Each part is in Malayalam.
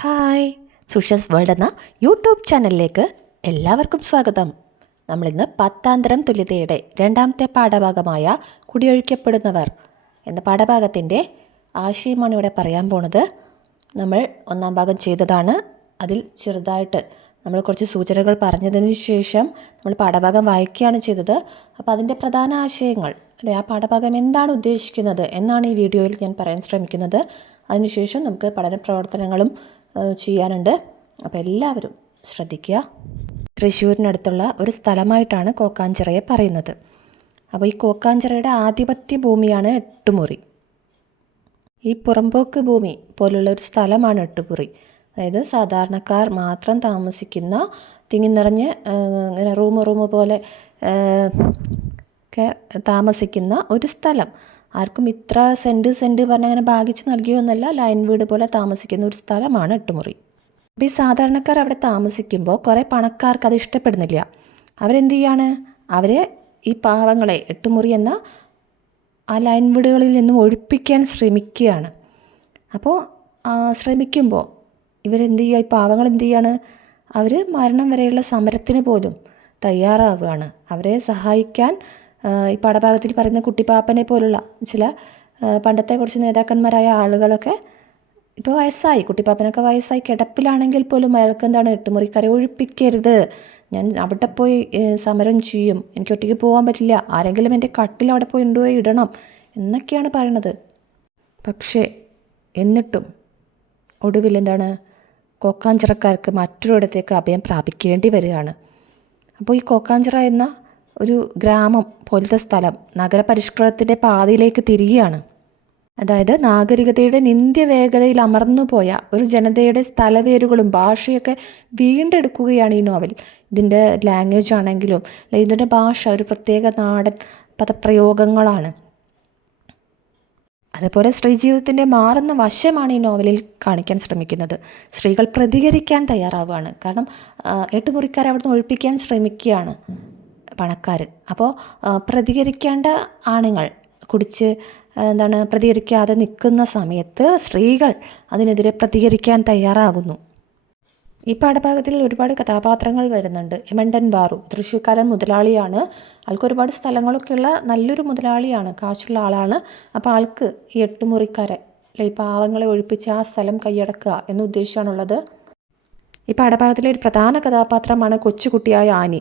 ഹായ്. സുഷസ് വേൾഡ് എന്ന യൂട്യൂബ് ചാനലിലേക്ക് എല്ലാവർക്കും സ്വാഗതം. നമ്മളിന്ന് പത്താന്തരം തുല്യതയുടെ രണ്ടാമത്തെ പാഠഭാഗമായ കുടിയൊഴിക്കപ്പെടുന്നവർ എന്ന പാഠഭാഗത്തിന്റെ ആശയമാണ് ഇവിടെ പറയാൻ പോണത്. നമ്മൾ ഒന്നാം ഭാഗം ചെയ്തതാണ്. അതിൽ ചെറുതായിട്ട് നമ്മൾ കുറച്ച് സൂചനകൾ പറഞ്ഞതിന് ശേഷം നമ്മൾ പാഠഭാഗം വായിക്കുകയാണ് ചെയ്തത്. അപ്പോൾ അതിന്റെ പ്രധാന ആശയങ്ങൾ അല്ലെ ആ പാഠഭാഗം എന്താണ് ഉദ്ദേശിക്കുന്നത് എന്നാണ് ഈ വീഡിയോയിൽ ഞാൻ പറയാൻ ശ്രമിക്കുന്നത്. അതിനുശേഷം നമുക്ക് പഠന പ്രവർത്തനങ്ങളും ചെയ്യാനുണ്ട്. അപ്പോൾ എല്ലാവരും ശ്രദ്ധിക്കുക. തൃശ്ശൂരിനടുത്തുള്ള ഒരു സ്ഥലമായിട്ടാണ് കോക്കാഞ്ചിറയെ പറയുന്നത്. അപ്പോൾ ഈ കോക്കാഞ്ചിറയുടെ ആധിപത്യ ഭൂമിയാണ് എട്ടുമുറി. ഈ പുറമ്പോക്ക് ഭൂമി പോലുള്ള ഒരു സ്ഥലമാണ് എട്ടുമുറി. അതായത് സാധാരണക്കാർ മാത്രം താമസിക്കുന്ന തിങ്ങി നിറഞ്ഞ് ഇങ്ങനെ റൂം റൂം പോലെ ഒക്കെ താമസിക്കുന്ന ഒരു സ്ഥലം. ആർക്കും ഇത്ര സെന്റ് സെന്റ് പറഞ്ഞ് അങ്ങനെ ഭാഗിച്ച് നൽകിയൊന്നുമല്ല. ലൈൻ വീട് പോലെ താമസിക്കുന്ന ഒരു സ്ഥലമാണ് എട്ടുമുറി. അപ്പോൾ ഈ സാധാരണക്കാർ അവിടെ താമസിക്കുമ്പോൾ കുറേ പണക്കാർക്ക് അത് ഇഷ്ടപ്പെടുന്നില്ല. അവരെന്ത് ചെയ്യാണ്? അവർ ഈ പാവങ്ങളെ എട്ടുമുറി എന്ന ആ ലൈൻ വീടുകളിൽ നിന്നും ഒഴിപ്പിക്കാൻ ശ്രമിക്കുകയാണ്. അപ്പോൾ ശ്രമിക്കുമ്പോൾ ഇവരെന്ത് ചെയ്യുക? ഈ പാവങ്ങൾ എന്ത് ചെയ്യാണ്? അവർ മരണം വരെയുള്ള സമരത്തിന് പോലും തയ്യാറാവുകയാണ്. അവരെ സഹായിക്കാൻ ഈ പാഠഭാഗത്തിൽ പറയുന്ന കുട്ടിപ്പാപ്പനെ പോലുള്ള ചില പണ്ടത്തെ കുറച്ച് നേതാക്കന്മാരായ ആളുകളൊക്കെ ഇപ്പോൾ വയസ്സായി. കുട്ടിപ്പാപ്പനൊക്കെ വയസ്സായി. കിടപ്പിലാണെങ്കിൽ പോലും അയാൾക്ക് എന്താണ് എട്ടുമുറിക്കാരെ ഒഴിപ്പിക്കരുത്. ഞാൻ അവിടെ പോയി സമരം ചെയ്യും. എനിക്ക് ഒറ്റയ്ക്ക് പോകാൻ പറ്റില്ല. ആരെങ്കിലും എന്റെ കട്ടിൽ അവിടെ പോയി കൊണ്ടുപോയി ഇടണം എന്നൊക്കെയാണ് പറയണത്. പക്ഷേ എന്നിട്ടും ഒടുവിൽ എന്താണ് കോക്കാഞ്ചിറക്കാർക്ക് മറ്റൊരിടത്തേക്ക് അഭയം പ്രാപിക്കേണ്ടി വരികയാണ്. അപ്പോൾ ഈ കോക്കാഞ്ചിറ എന്ന ഒരു ഗ്രാമം പോലത്തെ സ്ഥലം നഗരപരിഷ്കരണത്തിന്റെ പാതയിലേക്ക് തിരികെയാണ് അതായത് നാഗരികതയുടെ നിന്ദ്യ വേഗതയിൽ അമർന്നുപോയ ഒരു ജനതയുടെ സ്ഥലവേരുകളും ഭാഷയൊക്കെ വീണ്ടെടുക്കുകയാണ് ഈ നോവൽ. ഇതിന്റെ ലാംഗ്വേജ് ആണെങ്കിലും ഇതിന്റെ ഭാഷ ഒരു പ്രത്യേക നാടൻ പദപ്രയോഗങ്ങളാണ്. അതുപോലെ സ്ത്രീ ജീവിതത്തിന്റെ മാറുന്ന വശമാണ് ഈ നോവലിൽ കാണിക്കാൻ ശ്രമിക്കുന്നത്. സ്ത്രീകൾ പ്രതികരിക്കാൻ തയ്യാറാവുകയാണ്. കാരണം എട്ടുമുറിക്കാരെ അവിടുന്ന് ഒഴിപ്പിക്കാൻ ശ്രമിക്കുകയാണ്. പണക്കാർ അപ്പോൾ പ്രതികരിക്കേണ്ട ആണുങ്ങൾ കുടിച്ച് എന്താണ് പ്രതികരിക്കാതെ നിൽക്കുന്ന സമയത്ത് സ്ത്രീകൾ അതിനെതിരെ പ്രതികരിക്കാൻ തയ്യാറാകുന്നു. ഈ പാഠഭാഗത്തിൽ ഒരുപാട് കഥാപാത്രങ്ങൾ വരുന്നുണ്ട്. എമണ്ടൻ ബാറു തൃശ്ശൂർക്കാരൻ മുതലാളിയാണ്. ആൾക്ക് ഒരുപാട് സ്ഥലങ്ങളൊക്കെയുള്ള നല്ലൊരു മുതലാളിയാണ് കാശുള്ള ആളാണ്. അപ്പോൾ ആൾക്ക് ഈ എട്ടുമുറിക്കാരെ അല്ലെ ഈ പാവങ്ങളെ ഒഴിപ്പിച്ച് ആ സ്ഥലം കൈയടക്കുക എന്ന ഉദ്ദേശമാണുള്ളത്. ഈ പാഠഭാഗത്തിലെ ഒരു പ്രധാന കഥാപാത്രമാണ് കൊച്ചുകുട്ടിയായ ആനി.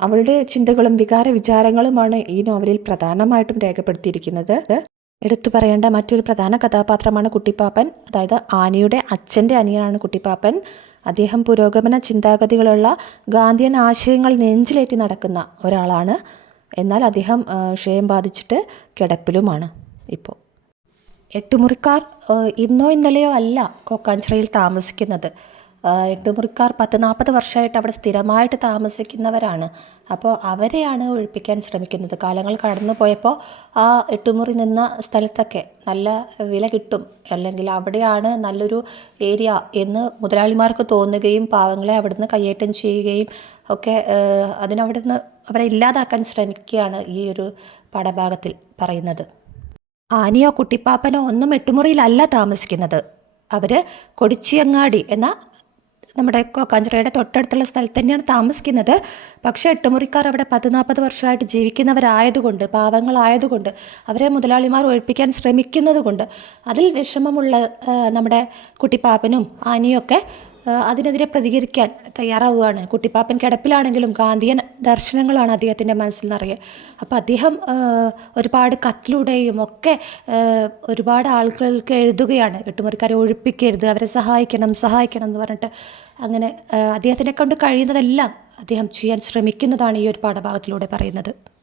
അവളുടെ ചിന്തകളും വികാര വിചാരങ്ങളുമാണ് ഈ നോവലിൽ പ്രധാനമായിട്ടും രേഖപ്പെടുത്തിയിരിക്കുന്നത്. എടുത്തു പറയേണ്ട മറ്റൊരു പ്രധാന കഥാപാത്രമാണ് കുട്ടിപ്പാപ്പൻ. അതായത് ആനിയുടെ അച്ഛന്റെ അനിയനാണ് കുട്ടിപ്പാപ്പൻ. അദ്ദേഹം പുരോഗമന ചിന്താഗതികളുള്ള ഗാന്ധിയൻ ആശയങ്ങൾ നെഞ്ചിലേറ്റി നടക്കുന്ന ഒരാളാണ്. എന്നാൽ അദ്ദേഹം ക്ഷയം ബാധിച്ചിട്ട് കിടപ്പിലുമാണ് ഇപ്പോൾ. എട്ടുമുറിക്കാർ ഇന്നോ ഇന്നലെയോ അല്ല കോക്കാഞ്ചിറയിൽ താമസിക്കുന്നത്. എട്ടുമുറിക്കാർ പത്ത് നാൽപ്പത് വർഷമായിട്ട് അവിടെ സ്ഥിരമായിട്ട് താമസിക്കുന്നവരാണ്. അപ്പോൾ അവരെയാണ് ഒഴിപ്പിക്കാൻ ശ്രമിക്കുന്നത്. കാലങ്ങൾ കടന്നു പോയപ്പോൾ ആ എട്ടുമുറി നിന്ന സ്ഥലത്തൊക്കെ നല്ല വില കിട്ടും. അല്ലെങ്കിൽ അവിടെയാണ് നല്ലൊരു ഏരിയ എന്ന് മുതലാളിമാർക്ക് തോന്നുകയും പാവങ്ങളെ അവിടുന്ന് കയ്യേറ്റം ചെയ്യുകയും ഒക്കെ അതിനവിടുന്ന് അവരെ ഇല്ലാതാക്കാൻ ശ്രമിക്കുകയാണ് ഈ ഒരു പാഠഭാഗത്തിൽ പറയുന്നത്. ആനയോ കുട്ടിപ്പാപ്പനോ ഒന്നും എട്ടുമുറിയിലല്ല താമസിക്കുന്നത്. അവർ കൊടിച്ചിയങ്ങാടി എന്ന നമ്മുടെ കോക്കാഞ്ചിറയുടെ തൊട്ടടുത്തുള്ള സ്ഥലത്ത് തന്നെയാണ് താമസിക്കുന്നത്. പക്ഷേ എട്ടുമുറിക്കാർ അവിടെ പത്ത് നാൽപ്പത് വർഷമായിട്ട് ജീവിക്കുന്നവരായതുകൊണ്ട് പാവങ്ങളായതുകൊണ്ട് അവരെ മുതലാളിമാർ ഒഴിപ്പിക്കാൻ ശ്രമിക്കുന്നത് കൊണ്ട് അതിൽ വിഷമമുള്ള നമ്മുടെ കുട്ടിപ്പാപ്പനും ആനിയൊക്കെ അതിനെതിരെ പ്രതികരിക്കാൻ തയ്യാറാവുകയാണ്. കുട്ടിപ്പാപ്പൻ കിടപ്പിലാണെങ്കിലും ഗാന്ധിയൻ ദർശനങ്ങളാണ് അദ്ദേഹത്തിന്റെ മനസ്സിൽ നിറയെ. അപ്പോൾ അദ്ദേഹം ഒരുപാട് കത്തിലൂടെയും ഒക്കെ ഒരുപാട് ആളുകൾക്ക് എഴുതുകയാണ്. എട്ടുമുറിക്കാരെ ഒഴിപ്പിക്കരുത് അവരെ സഹായിക്കണം സഹായിക്കണം എന്ന് പറഞ്ഞിട്ട് അങ്ങനെ അദ്ദേഹത്തിനെ കൊണ്ട് കഴിയുന്നതെല്ലാം അദ്ദേഹം ചെയ്യാൻ ശ്രമിക്കുന്നതാണ് ഈ ഒരു പാഠഭാഗത്തിലൂടെ പറയുന്നത്.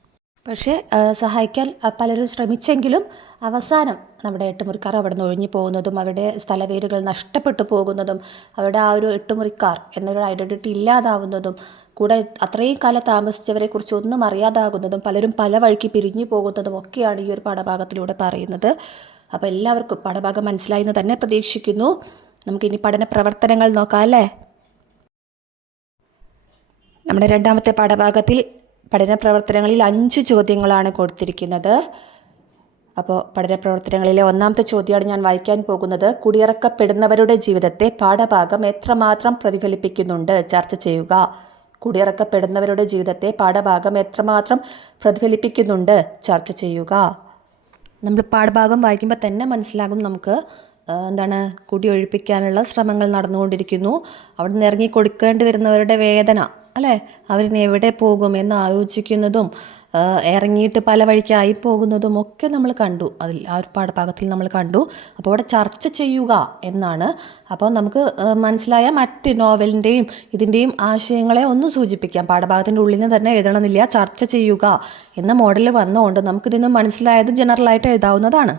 പക്ഷേ സഹായിക്കാൻ പലരും ശ്രമിച്ചെങ്കിലും അവസാനം നമ്മുടെ എട്ടുമുറിക്കാർ അവിടെ നിന്ന് ഒഴിഞ്ഞു പോകുന്നതും അവരുടെ സ്ഥലവേരുകൾ നഷ്ടപ്പെട്ടു പോകുന്നതും അവരുടെ ആ ഒരു എട്ടുമുറിക്കാർ എന്നൊരു ഐഡന്റിറ്റി ഇല്ലാതാവുന്നതും കൂടെ അത്രയും കാലം താമസിച്ചവരെ കുറിച്ച് ഒന്നും അറിയാതാകുന്നതും പലരും പല വഴിക്ക് പിരിഞ്ഞു പോകുന്നതും ഒക്കെയാണ് ഈ ഒരു പാഠഭാഗത്തിലൂടെ പറയുന്നത്. അപ്പോൾ എല്ലാവർക്കും പാഠഭാഗം മനസ്സിലായി എന്ന് തന്നെ പ്രതീക്ഷിക്കുന്നു. നമുക്കിനി പഠന പ്രവർത്തനങ്ങൾ നോക്കാം അല്ലേ? നമ്മുടെ രണ്ടാമത്തെ പാഠഭാഗത്തിൽ പഠന പ്രവർത്തനങ്ങളിൽ അഞ്ച് ചോദ്യങ്ങളാണ് കൊടുത്തിരിക്കുന്നത്. അപ്പോൾ പഠന പ്രവർത്തനങ്ങളിലെ ഒന്നാമത്തെ ചോദ്യമാണ് ഞാൻ വായിക്കാൻ പോകുന്നത്. കുടിയിറക്കപ്പെടുന്നവരുടെ ജീവിതത്തെ പാഠഭാഗം എത്രമാത്രം പ്രതിഫലിപ്പിക്കുന്നുണ്ട്? ചർച്ച ചെയ്യുക. കുടിയിറക്കപ്പെടുന്നവരുടെ ജീവിതത്തെ പാഠഭാഗം എത്രമാത്രം പ്രതിഫലിപ്പിക്കുന്നുണ്ട്? ചർച്ച ചെയ്യുക. നമ്മൾ പാഠഭാഗം വായിക്കുമ്പോൾ തന്നെ മനസ്സിലാകും നമുക്ക് എന്താണ് കുടിയൊഴിപ്പിക്കാനുള്ള ശ്രമങ്ങൾ നടന്നുകൊണ്ടിരിക്കുന്നു. അവിടെ നിന്ന് ഇറങ്ങി കൊടുക്കേണ്ടി വരുന്നവരുടെ വേദന അല്ലേ? അവരിനി എവിടെ പോകും എന്ന് ആലോചിക്കുന്നതും ഇറങ്ങിയിട്ട് പല വഴിക്കായി പോകുന്നതും ഒക്കെ നമ്മൾ കണ്ടു. അതിൽ ആ ഒരു പാഠഭാഗത്തിൽ നമ്മൾ കണ്ടു. അപ്പോൾ അവിടെ ചർച്ച ചെയ്യുക എന്നാണ്. അപ്പോൾ നമുക്ക് മനസ്സിലായ മറ്റ് നോവലിന്റെയും ഇതിന്റെയും ആശയങ്ങളെ ഒന്ന് സൂചിപ്പിക്കാം. പാഠഭാഗത്തിന്റെ ഉള്ളിൽ നിന്ന് തന്നെ എഴുതണമെന്നില്ല. ചർച്ച ചെയ്യുക എന്ന മോഡൽ വന്നുകൊണ്ട് നമുക്കിതിന്ന് മനസ്സിലായത് ജനറലായിട്ട് എഴുതാവുന്നതാണ്.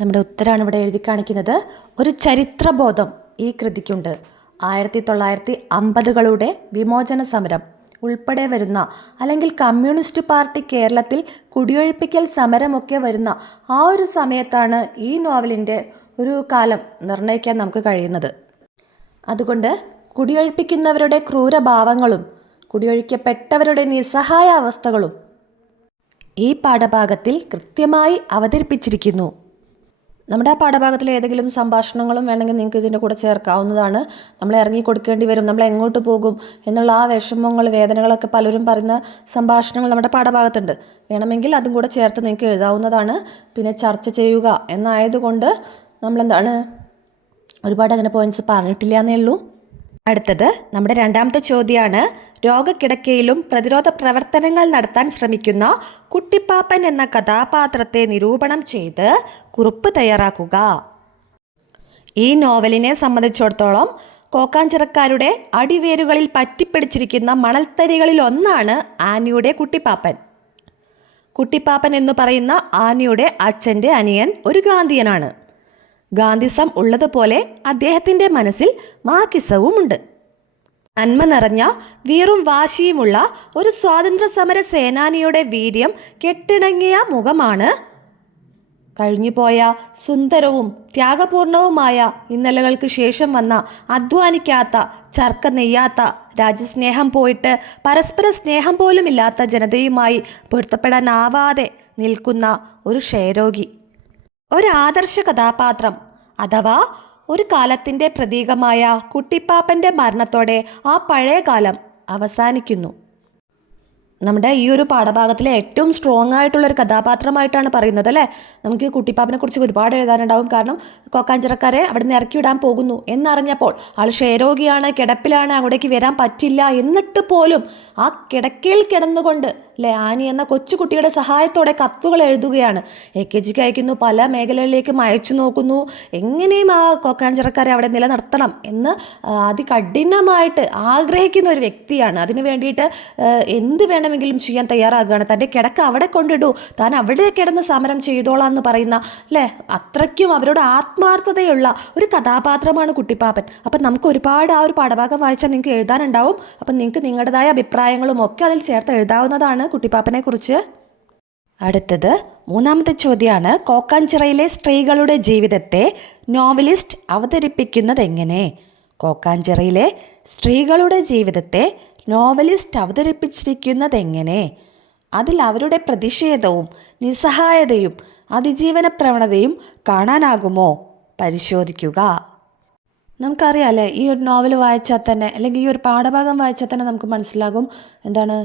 നമ്മുടെ ഉത്തരമാണ് ഇവിടെ എഴുതി കാണിക്കുന്നത്. ഒരു ചരിത്രബോധം ഈ കൃതിക്കുണ്ട്. ആയിരത്തി തൊള്ളായിരത്തി അമ്പതുകളുടെ വിമോചന സമരം ഉൾപ്പെടെ വരുന്ന അല്ലെങ്കിൽ കമ്മ്യൂണിസ്റ്റ് പാർട്ടി കേരളത്തിൽ കുടിയൊഴിപ്പിക്കൽ സമരമൊക്കെ വരുന്ന ആ ഒരു സമയത്താണ് ഈ നോവലിന്റെ ഒരു കാലം നിർണയിക്കാൻ നമുക്ക് കഴിയുന്നത്. അതുകൊണ്ട് കുടിയൊഴിപ്പിക്കുന്നവരുടെ ക്രൂരഭാവങ്ങളും കുടിയൊഴിക്കപ്പെട്ടവരുടെ നിസ്സഹായ അവസ്ഥകളും ഈ പാഠഭാഗത്തിൽ കൃത്യമായി അവതരിപ്പിച്ചിരിക്കുന്നു. നമ്മുടെ ആ പാഠഭാഗത്തിൽ ഏതെങ്കിലും സംഭാഷണങ്ങളും വേണമെങ്കിൽ നിങ്ങൾക്ക് ഇതിന്റെ കൂടെ ചേർക്കാവുന്നതാണ്. നമ്മൾ ഇറങ്ങി കൊടുക്കേണ്ടി വരും നമ്മൾ എങ്ങോട്ട് പോകും എന്നുള്ള ആ വിഷമങ്ങൾ വേദനകളൊക്കെ പലരും പറയുന്ന സംഭാഷണങ്ങൾ നമ്മുടെ പാഠഭാഗത്തുണ്ട്. വേണമെങ്കിൽ അതും കൂടെ ചേർത്ത് നിങ്ങൾക്ക് എഴുതാവുന്നതാണ്. പിന്നെ ചർച്ച ചെയ്യുക എന്നായതുകൊണ്ട് നമ്മളെന്താണ് ഒരുപാട് അങ്ങനെ പോയിന്റ്സ് പറഞ്ഞിട്ടില്ല എന്നേ ഉള്ളൂ. അടുത്തത് നമ്മുടെ രണ്ടാമത്തെ ചോദ്യമാണ് രോഗക്കിടക്കയിലും പ്രതിരോധ പ്രവർത്തനങ്ങൾ നടത്താൻ ശ്രമിക്കുന്ന കുട്ടിപ്പാപ്പൻ എന്ന കഥാപാത്രത്തെ നിരൂപണം ചെയ്ത് കുറിപ്പ് തയ്യാറാക്കുക. ഈ നോവലിനെ സംബന്ധിച്ചിടത്തോളം കോക്കാഞ്ചിറക്കാരുടെ അടിവേരുകളിൽ പറ്റിപ്പിടിച്ചിരിക്കുന്ന മണൽത്തരികളിൽ ഒന്നാണ് ആനിയുടെ കുട്ടിപ്പാപ്പൻ. കുട്ടിപ്പാപ്പൻ എന്ന് പറയുന്ന ആനിയുടെ അച്ഛന്റെ അനിയൻ ഒരു ഗാന്ധിയനാണ്. ഗാന്ധിസം ഉള്ളതുപോലെ അദ്ദേഹത്തിന്റെ മനസ്സിൽ മാർക്കിസവുമുണ്ട് നന്മ നിറഞ്ഞ വീറും വാശിയുമുള്ള ഒരു സ്വാതന്ത്ര്യ സമര സേനാനിയുടെ വീര്യം കെട്ടിണങ്ങിയ മുഖമാണ്. കഴിഞ്ഞുപോയ സുന്ദരവും ത്യാഗപൂർണവുമായ ഇന്നലകൾക്ക് ശേഷം വന്ന അധ്വാനിക്കാത്ത ചർക്ക നെയ്യാത്ത രാജ്യസ്നേഹം പോയിട്ട് പരസ്പര സ്നേഹം പോലുമില്ലാത്ത ജനതയുമായി പൊരുത്തപ്പെടാനാവാതെ നിൽക്കുന്ന ഒരു ക്ഷയരോഗി. ഒരാദർശ കഥാപാത്രം അഥവാ ഒരു കാലത്തിന്റെ പ്രതീകമായ കുട്ടിപ്പാപ്പന്റെ മരണത്തോടെ ആ പഴയ കാലം അവസാനിക്കുന്നു. നമ്മുടെ ഈ ഒരു പാഠഭാഗത്തിലെ ഏറ്റവും സ്ട്രോങ് ആയിട്ടുള്ള ഒരു കഥാപാത്രമായിട്ടാണ് പറയുന്നത് അല്ലേ? നമുക്ക് കുട്ടിപ്പാപ്പിനെ കുറിച്ച് ഒരുപാട് എഴുതാനുണ്ടാവും. കാരണം കോക്കാഞ്ചിറക്കാരെ അവിടെ നിന്ന് ഇറക്കി വിടാൻ പോകുന്നു എന്നറിഞ്ഞപ്പോൾ ആൾ ക്ഷയരോഗിയാണ് കിടപ്പിലാണ് അങ്ങോട്ടേക്ക് വരാൻ പറ്റില്ല എന്നിട്ട് പോലും ആ കിടക്കയിൽ കിടന്നുകൊണ്ട് അല്ലേ ആനി എന്ന കൊച്ചുകുട്ടിയുടെ സഹായത്തോടെ കത്തുകൾ എഴുതുകയാണ്. എ കെ ജിക്ക് അയക്കുന്നു പല മേഖലകളിലേക്കും അയച്ചു നോക്കുന്നു. എങ്ങനെയും ആ കൊക്കാഞ്ചിറക്കാരെ അവിടെ നിലനിർത്തണം എന്ന് അതികഠിനമായിട്ട് ആഗ്രഹിക്കുന്ന ഒരു വ്യക്തിയാണ്. അതിന് വേണ്ടിയിട്ട് എന്ത് വേണമെങ്കിലും ചെയ്യാൻ തയ്യാറാകുകയാണ്. തന്റെ കിടക്ക അവിടെ കൊണ്ടിടൂ. താൻ അവിടെ കിടന്ന് സമരം ചെയ്തോളാം എന്ന് പറയുന്ന അല്ലേ അത്രയ്ക്കും അവരോട് ആത്മാർത്ഥതയുള്ള ഒരു കഥാപാത്രമാണ് കുട്ടിപ്പാപ്പൻ. അപ്പം നമുക്ക് ഒരുപാട് ആ ഒരു പാഠഭാഗം വായിച്ചാൽ നിങ്ങൾക്ക് എഴുതാനുണ്ടാവും. അപ്പം നിങ്ങൾക്ക് നിങ്ങളുടേതായ അഭിപ്രായങ്ങളും ഒക്കെ അതിൽ ചേർത്ത് എഴുതാവുന്നതാണ് കുട്ടിപ്പാപ്പനെ കുറിച്ച് അടുത്തത് മൂന്നാമത്തെ ചോദ്യമാണ് കോക്കാഞ്ചിറയിലെ സ്ത്രീകളുടെ ജീവിതത്തെ നോവലിസ്റ്റ് അവതരിപ്പിക്കുന്നത് എങ്ങനെ കോക്കാഞ്ചിറയിലെ സ്ത്രീകളുടെ ജീവിതത്തെ നോവലിസ്റ്റ് അവതരിപ്പിച്ചിരിക്കുന്നത് എങ്ങനെ അതിൽ അവരുടെ പ്രതിഷേധവും നിസ്സഹായതയും അതിജീവന പ്രവണതയും കാണാനാകുമോ? പരിശോധിക്കുക. നമുക്കറിയാമല്ലേ ഈ ഒരു നോവൽ വായിച്ചാൽ തന്നെ അല്ലെങ്കിൽ ഈ ഒരു പാഠഭാഗം വായിച്ചാൽ തന്നെ നമുക്ക് മനസ്സിലാകും എന്താണ്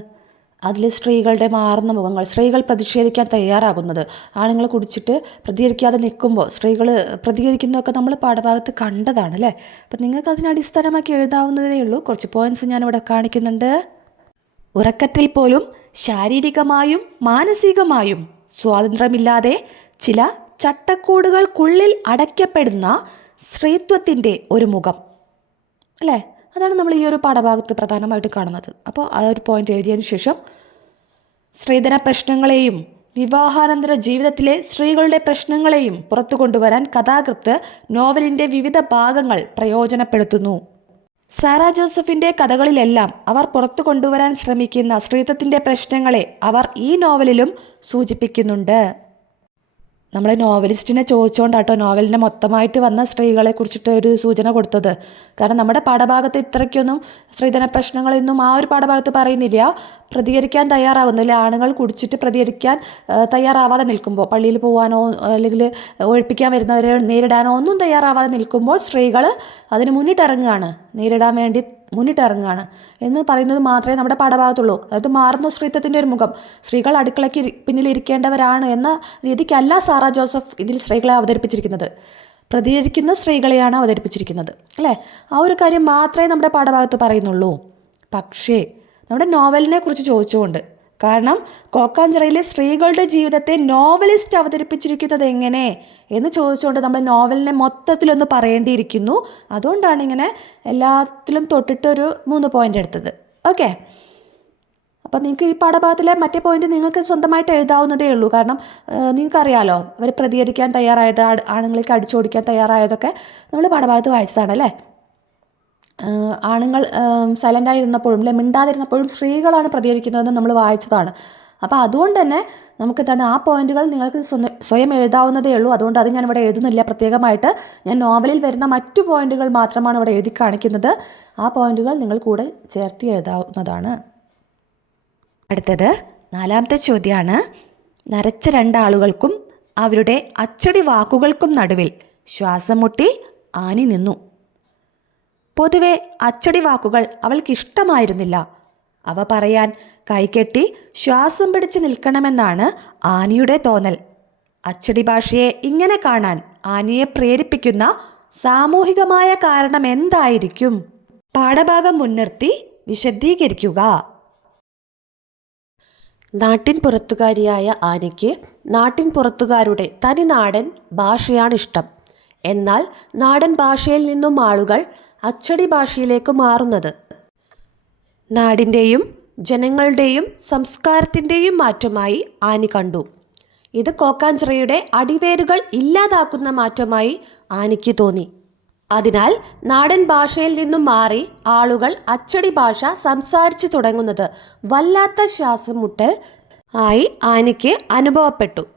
അതിൽ സ്ത്രീകളുടെ മാറുന്ന മുഖങ്ങൾ സ്ത്രീകൾ പ്രതിഷേധിക്കാൻ തയ്യാറാകുന്നത്. ആണുങ്ങൾ കുടിച്ചിട്ട് പ്രതികരിക്കാതെ നിൽക്കുമ്പോൾ സ്ത്രീകൾ പ്രതികരിക്കുന്നതൊക്കെ നമ്മൾ പാഠഭാഗത്ത് കണ്ടതാണ് അല്ലേ? അപ്പം നിങ്ങൾക്ക് അതിനടിസ്ഥാനമാക്കി എഴുതാവുന്നതേ ഉള്ളൂ. കുറച്ച് പോയിന്റ്സ് ഞാനിവിടെ കാണിക്കുന്നുണ്ട്. ഉറക്കത്തിൽ പോലും ശാരീരികമായും മാനസികമായും സ്വാതന്ത്ര്യമില്ലാതെ ചില ചട്ടക്കൂടുകൾക്കുള്ളിൽ അടയ്ക്കപ്പെടുന്ന സ്ത്രീത്വത്തിന്റെ ഒരു മുഖം. അല്ലേ? അതാണ് നമ്മൾ ഈ ഒരു പാഠഭാഗത്ത് പ്രധാനമായിട്ട് കാണുന്നത്. അപ്പോൾ ആ ഒരു പോയിന്റ് എഴുതിയതിന് ശേഷം സ്ത്രീധന പ്രശ്നങ്ങളെയും വിവാഹാനന്തര ജീവിതത്തിലെ സ്ത്രീകളുടെ പ്രശ്നങ്ങളെയും പുറത്തു കൊണ്ടുവരാൻ കഥാകൃത്ത് നോവലിന്റെ വിവിധ ഭാഗങ്ങൾ പ്രയോജനപ്പെടുത്തുന്നു. സാറ ജോസഫിന്റെ കഥകളിലെല്ലാം അവർ പുറത്തു കൊണ്ടുവരാൻ ശ്രമിക്കുന്ന സ്ത്രീത്വത്തിന്റെ പ്രശ്നങ്ങളെ അവർ ഈ നോവലിലും സൂചിപ്പിക്കുന്നുണ്ട്. നമ്മൾ നോവലിസ്റ്റിനെ ചോദിച്ചുകൊണ്ടാട്ടോ നോവലിനെ മൊത്തമായിട്ട് വന്ന സ്ത്രീകളെ കുറിച്ചിട്ട് ഒരു സൂചന കൊടുത്തത്. കാരണം നമ്മുടെ പാഠഭാഗത്ത് ഇത്രയ്ക്കൊന്നും സ്ത്രീധന പ്രശ്നങ്ങളൊന്നും ആ ഒരു പാഠഭാഗത്ത് പറയുന്നില്ല. പ്രതികരിക്കാൻ തയ്യാറാകുന്നില്ല. ആണുങ്ങൾ കുടിച്ചിട്ട് പ്രതികരിക്കാൻ തയ്യാറാവാതെ നിൽക്കുമ്പോൾ പള്ളിയിൽ പോകാനോ അല്ലെങ്കിൽ ഒഴിപ്പിക്കാൻ വരുന്നവരെ നേരിടാനോ ഒന്നും തയ്യാറാവാതെ നിൽക്കുമ്പോൾ സ്ത്രീകൾ അതിന് മുന്നിട്ടിറങ്ങുകയാണ്. നേരിടാൻ വേണ്ടി മുന്നിട്ടിറങ്ങുകയാണ്. എന്ന് പറയുന്നത് മാത്രമേ നമ്മുടെ പാഠഭാഗത്തുള്ളൂ. അതായത് മാറുന്ന സ്ത്രീത്വത്തിന്റെ ഒരു മുഖം. സ്ത്രീകൾ അടുക്കളയ്ക്ക് പിന്നിലിരിക്കേണ്ടവരാണ് എന്ന രീതിക്കല്ല സാറ ജോസഫ് ഇതിൽ സ്ത്രീകളെ അവതരിപ്പിച്ചിരിക്കുന്നത്. പ്രതികരിക്കുന്ന സ്ത്രീകളെയാണ് അവതരിപ്പിച്ചിരിക്കുന്നത്. അല്ലേ? ആ ഒരു കാര്യം മാത്രമേ നമ്മുടെ പാഠഭാഗത്ത് പറയുന്നുള്ളൂ. പക്ഷേ നമ്മുടെ നോവലിനെ കുറിച്ച് ചോദിച്ചുകൊണ്ട് കാരണം കോക്കാഞ്ചിറയിലെ സ്ത്രീകളുടെ ജീവിതത്തെ നോവലിസ്റ്റ് അവതരിപ്പിച്ചിരിക്കുന്നത് എങ്ങനെ എന്ന് ചോദിച്ചുകൊണ്ട് നമ്മൾ നോവലിനെ മൊത്തത്തിലൊന്ന് പറയേണ്ടിയിരിക്കുന്നു. അതുകൊണ്ടാണ് ഇങ്ങനെ എല്ലാത്തിലും തൊട്ടിട്ട് ഒരു മൂന്ന് പോയിന്റ് എടുത്തത്. ഓക്കെ അപ്പോൾ നിങ്ങൾക്ക് ഈ പാഠഭാഗത്തിലെ മറ്റേ പോയിന്റ് നിങ്ങൾക്ക് സ്വന്തമായിട്ട് എഴുതാവുന്നതേ ഉള്ളൂ. കാരണം നിങ്ങൾക്കറിയാലോ അവർ പ്രതികരിക്കാൻ തയ്യാറായത് ആണുങ്ങളേക്ക് അടിച്ചോടിക്കാൻ തയ്യാറായതൊക്കെ നമ്മൾ പാഠഭാഗത്ത് വായിച്ചതാണ് അല്ലേ ഏഹ്, ആണുങ്ങൾ സൈലന്റായിരുന്നപ്പോഴും അല്ലെ മിണ്ടാതിരുന്നപ്പോഴും സ്ത്രീകളാണ് പ്രതികരിക്കുന്നതെന്ന് നമ്മൾ വായിച്ചതാണ്. അപ്പോൾ അതുകൊണ്ട് തന്നെ നമുക്ക് എന്താണ് ആ പോയിന്റുകൾ നിങ്ങൾക്ക് സ്വയം എഴുതാവുന്നതേ ഉള്ളൂ. അതുകൊണ്ട് അത് ഞാൻ ഇവിടെ എഴുതുന്നില്ല. പ്രത്യേകമായിട്ട് ഞാൻ നോവലിൽ വരുന്ന മറ്റു പോയിന്റുകൾ മാത്രമാണ് ഇവിടെ എഴുതി കാണിക്കുന്നത്. ആ പോയിന്റുകൾ നിങ്ങൾ കൂടെ ചേർത്ത് എഴുതാവുന്നതാണ്. അടുത്തത് നാലാമത്തെ ചോദ്യമാണ് നരച്ച രണ്ടാളുകൾക്കും അവരുടെ അച്ചടി വാക്കുകൾക്കും നടുവിൽ ശ്വാസം മുട്ടി ആനി നിന്നു. പൊതുവെ അച്ചടി വാക്കുകൾ അവൾക്കിഷ്ടമായിരുന്നില്ല. അവ പറയാൻ കൈകെട്ടി ശ്വാസം പിടിച്ച് നിൽക്കണമെന്നാണ് ആനിയുടെ തോന്നൽ. അച്ചടി ഭാഷയെ ഇങ്ങനെ കാണാൻ ആനിയെ പ്രേരിപ്പിക്കുന്ന സാമൂഹികമായ കാരണം എന്തായിരിക്കും? പാഠഭാഗം മുൻനിർത്തി വിശദീകരിക്കുക. നാട്ടിൻ പുറത്തുകാരിയായ ആനയ്ക്ക് നാട്ടിൻ പുറത്തുകാരുടെ തനിനാടൻ ഭാഷയാണിഷ്ടം എന്നാൽ നാടൻ ഭാഷയിൽ നിന്നും ആളുകൾ അച്ചടി ഭാഷയിലേക്ക് മാറുന്നത്. നാടിന്റെയും ജനങ്ങളുടെയും സംസ്കാരത്തിന്റെയും മാറ്റമായി ആനി കണ്ടു. ഇത് കോക്കാഞ്ചിറയുടെ അടിവേരുകൾ ഇല്ലാതാക്കുന്ന മാറ്റമായി ആനിക്ക് തോന്നി. അതിനാൽ നാടൻ ഭാഷയിൽ നിന്നും മാറി ആളുകൾ അച്ചടി ഭാഷ സംസാരിച്ചു തുടങ്ങുന്നത് വല്ലാത്ത ശ്വാസം മുട്ടൽ ആയി ആനിക്ക് അനുഭവപ്പെട്ടു.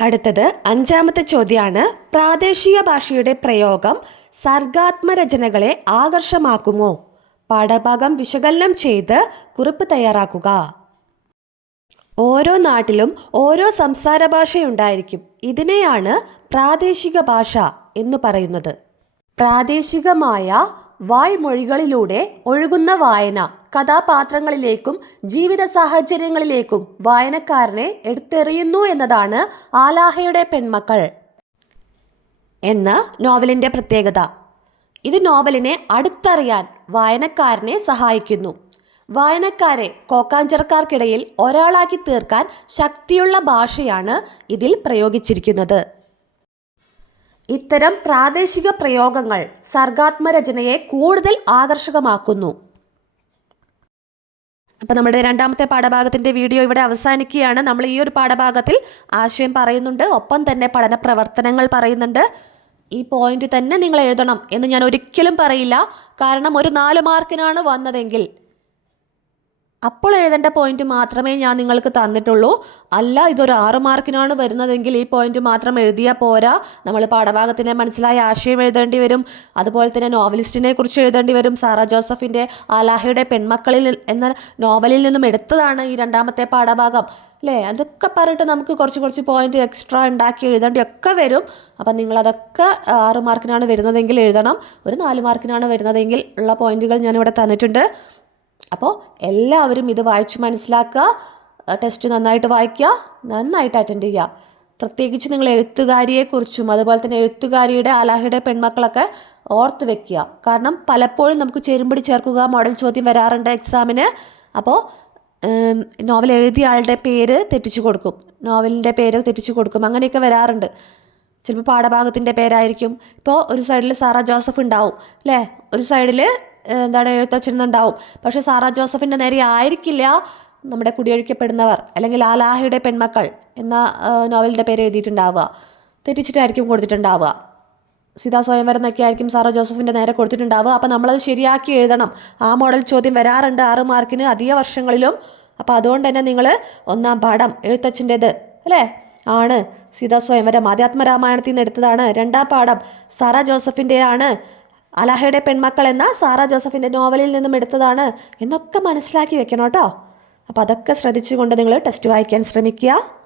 അടുത്തത് അഞ്ചാമത്തെ ചോദ്യമാണ് പ്രാദേശിക ഭാഷയുടെ പ്രയോഗം സർഗാത്മരചനകളെ ആകർഷമാക്കുമോ? പാഠഭാഗം വിശകലനം ചെയ്ത് കുറിപ്പ് തയ്യാറാക്കുക. ഓരോ നാട്ടിലും ഓരോ സംസാര ഭാഷയുണ്ടായിരിക്കും. ഇതിനെയാണ് പ്രാദേശിക ഭാഷ എന്ന് പറയുന്നത്. പ്രാദേശികമായ വായ്മൊഴികളിലൂടെ ഒഴുകുന്ന വായന കഥാപാത്രങ്ങളിലേക്കും ജീവിത സാഹചര്യങ്ങളിലേക്കും വായനക്കാരനെ എടുത്തെറിയുന്നു എന്നതാണ് ആലാഹയുടെ പെൺമക്കൾ. എന്ന നോവലിന്റെ പ്രത്യേകത. ഇത് നോവലിനെ അടുത്തറിയാൻ വായനക്കാരനെ സഹായിക്കുന്നു. വായനക്കാരെ കോക്കാഞ്ചർക്കാർക്കിടയിൽ ഒരാളാക്കി തീർക്കാൻ ശക്തിയുള്ള ഭാഷയാണ് ഇതിൽ പ്രയോഗിച്ചിരിക്കുന്നത്. ഇത്തരം പ്രാദേശിക പ്രയോഗങ്ങൾ സർഗാത്മരചനയെ കൂടുതൽ ആകർഷകമാക്കുന്നു. അപ്പോൾ നമ്മുടെ രണ്ടാമത്തെ പാഠഭാഗത്തിന്റെ വീഡിയോ ഇവിടെ അവസാനിക്കുകയാണ്. നമ്മൾ ഈ ഒരു പാഠഭാഗത്തിൽ ആശയം പറയുന്നുണ്ട്. ഒപ്പം തന്നെ പഠന പ്രവർത്തനങ്ങൾ പറയുന്നുണ്ട്. ഈ പോയിന്റ് തന്നെ നിങ്ങൾ എഴുതണം എന്ന് ഞാൻ ഒരിക്കലും പറയില്ല. കാരണം ഒരു നാല് മാർക്കിനാണ് വന്നതെങ്കിൽ അപ്പോൾ എഴുതേണ്ട പോയിന്റ് മാത്രമേ ഞാൻ നിങ്ങൾക്ക് തന്നിട്ടുള്ളൂ. അല്ല ഇതൊരു ആറ് മാർക്കിനാണ് വരുന്നതെങ്കിൽ ഈ പോയിന്റ് മാത്രം എഴുതിയാൽ പോരാ. നമ്മൾ പാഠഭാഗത്തിനെ മനസ്സിലായ ആശയം എഴുതേണ്ടി വരും. അതുപോലെ തന്നെ നോവലിസ്റ്റിനെ കുറിച്ച് എഴുതേണ്ടി വരും. സാറ ജോസഫിന്റെ ആലാഹയുടെ പെൺമക്കളിൽ എന്ന നോവലിൽ നിന്നും എടുത്തതാണ് ഈ രണ്ടാമത്തെ പാഠഭാഗം. അല്ലേ? അതൊക്കെ പറഞ്ഞിട്ട് നമുക്ക് കുറച്ച് കുറച്ച് പോയിന്റ് എക്സ്ട്രാ ഉണ്ടാക്കി എഴുതേണ്ടി ഒക്കെ വരും. അപ്പം നിങ്ങളതൊക്കെ ആറ് മാർക്കിനാണ് വരുന്നതെങ്കിൽ എഴുതണം. ഒരു നാല് മാർക്കിനാണ് വരുന്നതെങ്കിൽ ഉള്ള പോയിന്റുകൾ ഞാനിവിടെ തന്നിട്ടുണ്ട്. അപ്പോൾ എല്ലാവരും ഇത് വായിച്ച് മനസ്സിലാക്കുക ടെസ്റ്റ് നന്നായിട്ട് വായിക്കുക നന്നായിട്ട് അറ്റൻഡ് ചെയ്യുക. പ്രത്യേകിച്ച് നിങ്ങൾ എഴുത്തുകാരിയെക്കുറിച്ചും അതുപോലെ തന്നെ എഴുത്തുകാരിയുടെ അലാഹയുടെ പെൺമക്കളൊക്കെ ഓർത്ത് വെക്കുക. കാരണം പലപ്പോഴും നമുക്ക് ചേരുമ്പടി ചേർക്കുക മോഡൽ ചോദ്യം വരാറുണ്ട് എക്സാമിന് അപ്പോൾ നോവൽ എഴുതിയ ആളുടെ പേര് തെറ്റിച്ചു കൊടുക്കും. നോവലിന്റെ പേര് തെറ്റിച്ചു കൊടുക്കും. അങ്ങനെയൊക്കെ വരാറുണ്ട്. ചിലപ്പോൾ പാഠഭാഗത്തിന്റെ പേരായിരിക്കും. ഇപ്പോൾ ഒരു സൈഡിൽ സാറ ജോസഫ് ഉണ്ടാവും അല്ലേ ഒരു സൈഡിൽ എന്താണ് എഴുത്തച്ഛനുണ്ടാവും പക്ഷേ സാറ ജോസഫിന്റെ നേരെ ആയിരിക്കില്ല നമ്മുടെ കുടിയൊഴിക്കപ്പെടുന്നവർ അല്ലെങ്കിൽ ആലാഹയുടെ പെൺമക്കൾ എന്ന നോവലിന്റെ പേര് എഴുതിയിട്ടുണ്ടാവുക. തെറ്റിച്ചിട്ടായിരിക്കും കൊടുത്തിട്ടുണ്ടാവുക. സീതാ സ്വയംവരം എന്നൊക്കെ ആയിരിക്കും സാറ ജോസഫിന്റെ നേരെ കൊടുത്തിട്ടുണ്ടാവുക. അപ്പോൾ നമ്മളത് ശരിയാക്കി എഴുതണം. ആ മോഡൽ ചോദ്യം വരാറുണ്ട് ആറ് മാർക്കിന് അധിക വർഷങ്ങളിലും. അപ്പോൾ അതുകൊണ്ട് തന്നെ നിങ്ങൾ ഒന്നാം പാഠം എഴുത്തച്ഛന്റേത് അല്ലേ? ആണ്. സീതാ സ്വയംവരം. ആധ്യാത്മരാമായണത്തിൽ നിന്ന് എടുത്തതാണ്. രണ്ടാം പാഠം സാറ ജോസഫിന്റെയാണ് അലാഹയുടെ പെൺമക്കൾ എന്ന സാറ ജോസഫിന്റെ നോവലിൽ നിന്നും എടുത്തതാണ് എന്നൊക്കെ മനസ്സിലാക്കി വെക്കണം കേട്ടോ. അപ്പോൾ അതൊക്കെ ശ്രദ്ധിച്ചുകൊണ്ട് നിങ്ങൾ ടെസ്റ്റ് വായിക്കാൻ ശ്രമിക്കുക.